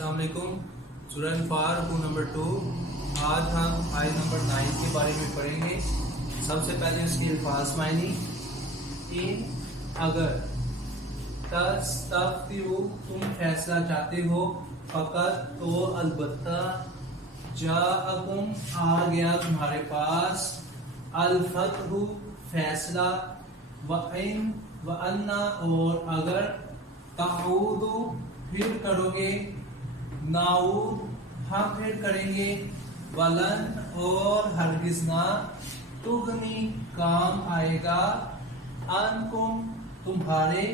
अस्सलाम वालेकुम। सूरह अनफाल रुकू नंबर 2। आज हम आयत नंबर 9 के बारे में पढ़ेंगे। सबसे पहले इसके अल्फाज मायनी। इन अगर तस्तफ्तिऊ तुम फैसला चाहते हो, फकत तो अलबत्ता, जाअकुम आ गया तुम्हारे पास, अल-फतहु फैसला, व अन्ना और अगर, ताऊदु फिर करोगे, नाऊद हम फिर करेंगे, वलन और हरगिज ना, तुगनी काम आएगा, अनकुम तुम्हारे,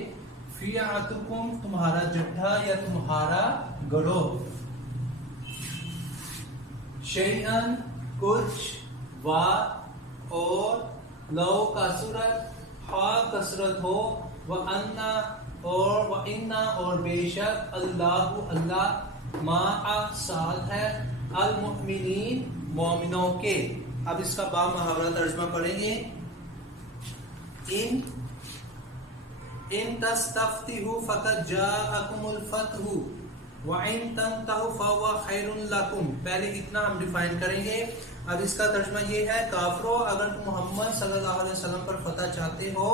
फियातुकुम तुम्हारा जट्ठा या तुम्हारा गरोह, शैअन कुछ, वा और, लो कसरत हा कसरत हो, व अन्ना और, व इन्ना और बेशक, अल्लाहु अल्लाह, माआ साथ है, अल मुमिनीन मोमिनों के। अब इसका बा मुहावरा तर्जुमा पढ़ेंगे। इन तस्तफ्तिहु फकद जाअकुमुल फतहु व इन तंतहु फहुवा खैरुन लकुम। पहले इतना हम डिफाइन करेंगे। अब इसका तर्जुमा ये है, काफिरों अगर तुम मोहम्मद सल्लल्लाहु अलैहि वसल्लम पर फतह चाहते हो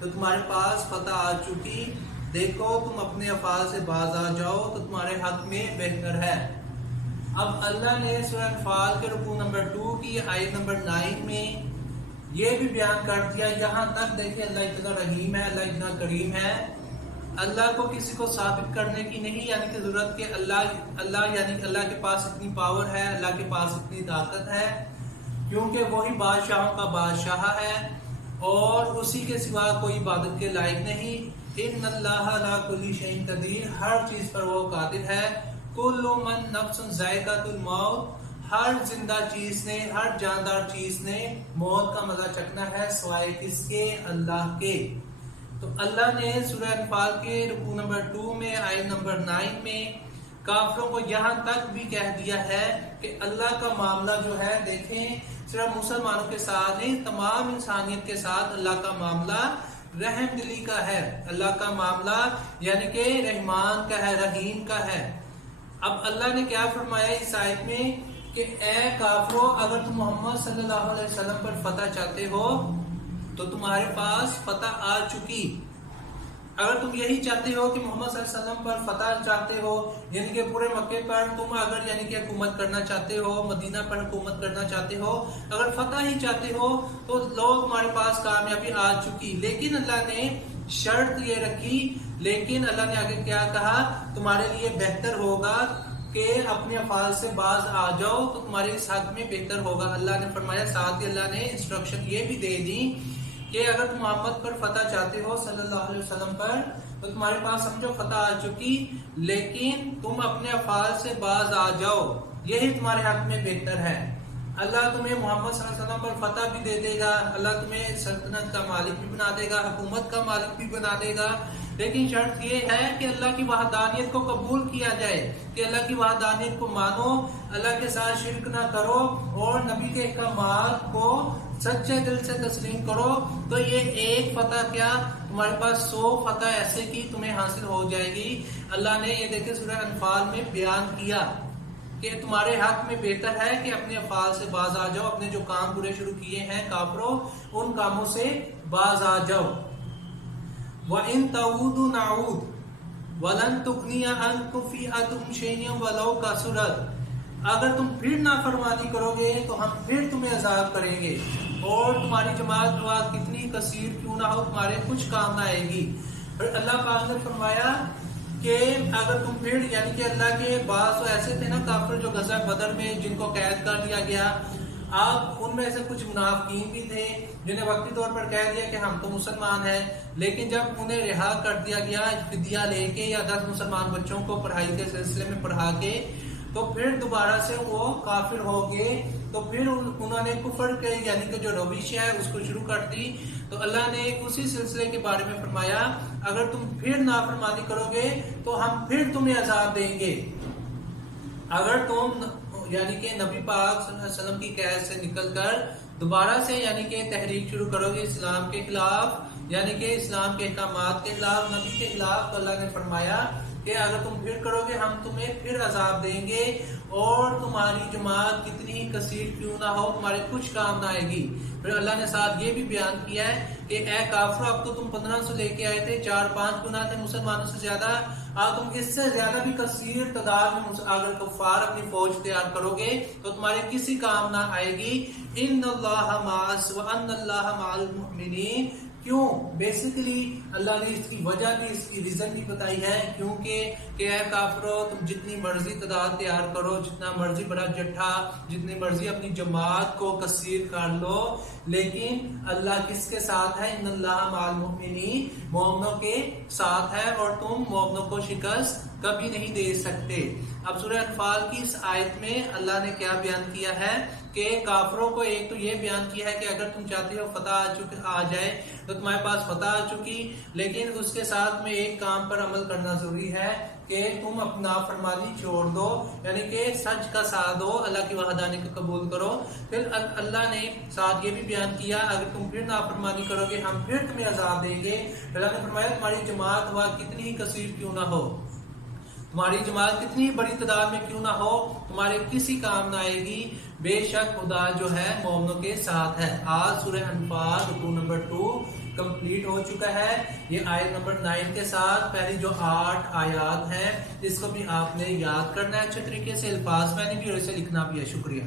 तो तुम्हारे पास फतह आ चुकी, देखो तुम अपने अफाल से बाज आ जाओ तो तुम्हारे हक में बेहतर है। अब अल्लाह ने सूरह अनफाल के रुकू नंबर 2 की आयत नंबर 9 में ये भी बयान कर दिया। यहाँ तक देखिए अल्लाह इतना रहीम है, अल्लाह इतना करीम है, अल्लाह को किसी को साबित करने की नहीं यानी कि जरूरत के अल्लाह यानी कि अल्लाह के पास इतनी पावर है, अल्लाह के पास इतनी ताकत है, क्योंकि वही बादशाहों का बादशाह है और उसी के सिवा कोई इबादत के लायक नहीं। इन्नल्लाह अला कुल्ली शैइन कदीर, हर चीज पर वो कादिर है। कुल्लु मन नफ्सुन ज़ायक़ातुल मौत, हर जिंदा चीज ने, हर जानदार चीज ने मौत का मजा चखना है, सिवाय किसके? अल्लाह के। तो अल्लाह ने सूरह अनफाल के रुकू नंबर 2 में आयत नंबर 9 में काफिरों को यहाँ तक भी कह दिया है कि अल्लाह का मामला जो है, देखें सिर्फ मुसलमानों के साथ नहीं, तमाम इंसानियत के साथ अल्लाह का मामला रहम दिली का है। अल्लाह का मामला यानी कि रहमान का है, रहीम का है। अब अल्लाह ने क्या फरमाया इस आयत में कि ए काफिरों अगर तुम मोहम्मद सल्लल्लाहु अलैहि वसल्लम पर फतह चाहते हो तो तुम्हारे पास फतह आ चुकी। अगर तुम यही चाहते हो कि मोहम्मद सल्लल्लाहु अलैहि वसल्लम पर फतह चाहते हो, यानी कि पूरे मक्के पर तुम अगर यानी कि हुकूमत करना चाहते हो, मदीना पर हुकूमत करना चाहते हो, अगर फतह ही चाहते हो तो लो तुम्हारे पास कामयाबी आ चुकी। लेकिन अल्लाह ने शर्त ये रखी, लेकिन अल्लाह ने आगे क्या कहा, तुम्हारे लिए बेहतर होगा कि अपने अफाल से बाज आ जाओ तो तुम्हारे इस हक में बेहतर होगा। अल्लाह ने फरमाया, साथ ही अल्लाह ने इंस्ट्रक्शन ये भी दे दी कि अगर तुम मोहम्मद पर फतह चाहते हो सल्लल्लाहु अलैहि वसल्लम पर तो तुम्हारे पास समझो फतह आ चुकी, लेकिन तुम अपने अफाल से बाज आ जाओ, यही तुम्हारे हक में बेहतर है। अल्लाह तुम्हें मोहम्मद सल्लल्लाहु अलैहि वसल्लम पर फतह भी दे देगा, अल्लाह तुम्हें सल्तनत का मालिक भी बना देगा, हुकूमत का मालिक भी बना देगा, लेकिन शर्त ये है कि अल्लाह की वहदानियत को कबूल किया जाए, कि अल्लाह की वहदानियत को मानो, अल्लाह के साथ शिरक ना करो और नबी के अहकामात को सच्चे दिल से तस्लीम करो। तो ये एक फतह क्या, तुम्हारे पास 100 फतह ऐसे की तुम्हें हासिल हो जाएगी। अल्लाह ने ये देखे सूरह अनफाल में बयान किया कि तुम्हारे हक में बेहतर है कि अपने अफाल से बाज आ जाओ, अपने जो काम बुरे शुरू किए हैं काफिरों, उन कामों से बाज आ जाओ। व इन तऊदु नाऊद वलन तुगनिया अन्कुम फिअतुम शैअन वलौ कसरत, अगर तुम फिर नाफरमानी करोगे तो हम फिर तुम्हें अजाब करेंगे और तुम्हारी जमात कितनी कसीर क्यों ना हो, तुम्हारे कुछ काम ना आएगी। और अल्लाह पाक ने फरमाया कि अगर तुम फिर यानी कि अल्लाह के बास तो ऐसे थे ना काफिर जो गज़वा बदर में जिनको कैद कर लिया गया, आप उनमें से कुछ मुनाफिकीन भी थे जिन्हें वक्ती तौर पर कह दिया कि हम तो मुसलमान हैं, लेकिन जब उन्हें रिहा कर दिया गया फिदिया लेके या 10 मुसलमान बच्चों को पढ़ाई के सिलसिले में पढ़ा के, तो फिर दोबारा से वो काफिर हो गए। तो फिर उन्होंने कुफर के यानी कि जो रविश है उसको शुरू कर दी। तो अल्लाह ने उसी सिलसिले के बारे में फरमाया, अगर तुम फिर नाफरमानी करोगे तो हम फिर तुम्हें अजाब देंगे। अगर तुम यानी कि नबी पाक सल्लल्लाहु अलैहि वसल्लम की कैद से निकलकर दोबारा से यानी कि तहरीक शुरू करोगे इस्लाम के खिलाफ, यानी कि इस्लाम के अहकामात के खिलाफ, नबी के खिलाफ, तो अल्लाह ने फरमाया कि अगर तुम फिर करोगे हम तुम्हें फिर अजाब देंगे और तुम्हारी जमात कितनी ही कसीर क्यों ना हो तुम्हारे कुछ काम ना आएगी। फिर अल्लाह ने साथ ये भी बयान किया है कि ए काफिरों, अब तो तुम 1500 लेके आए थे, 4-5 गुना थे मुसलमानों से ज्यादा, अब तुम इससे ज्यादा भी कसीर तादाद में अगर कुफार अपनी फौज तैयार करोगे तो तुम्हारे किसी काम ना आएगी। इन्नल्लाह माअस व अन्नल्लाह मअल मुमिनीन। क्यों? बेसिकली अल्लाह ने इसकी वजह भी, इसकी रीजन भी बताई है, क्योंकि काफिरों तुम जितनी मर्जी तादाद तैयार करो, जितना मर्जी बड़ा जट्ठा, जितनी मर्जी अपनी जमात को कसीर कर लो, लेकिन अल्लाह किसके साथ है? इन्नल्लाह मअल मुमिनीन, मोमिनों के साथ है और तुम मोमिनों को शिकस्त कभी नहीं दे सकते। अब सूरह अनफाल की इस आयत में अल्लाह ने क्या बयान किया है कि काफिरों को एक तो ये बयान किया है कि अगर तुम चाहते हो फतह आ जाए तो तुम्हारे पास फतह आ चुकी, लेकिन उसके साथ में एक काम पर अमल करना जरूरी है कि तुम अपना नाफरमानी छोड़ दो, यानी कि सच का साथ दो, अल्लाह की वहदानी को कबूल करो। फिर अल्लाह ने साथ ये भी बयान किया अगर तुम फिर नाफरमानी करोगे हम फिर तुम्हें अजाब देंगे। अल्लाह ने फरमाया तुम्हारी जमात हुआ कितनी ही कसीर क्यों ना हो, तुम्हारी जमात कितनी बड़ी तादाद में क्यों ना हो, तुम्हारे किसी काम ना आएगी, बेशक खुदा जो है मोमिनों के साथ है। आज सूरह अनफाल रुकू नंबर 2 कंप्लीट हो चुका है। ये आयत नंबर 9 के साथ पहली जो 8 आयात हैं इसको भी आपने याद करना है अच्छे तरीके से, अल्फाज मैंने भी और इसे लिखना भी है। शुक्रिया।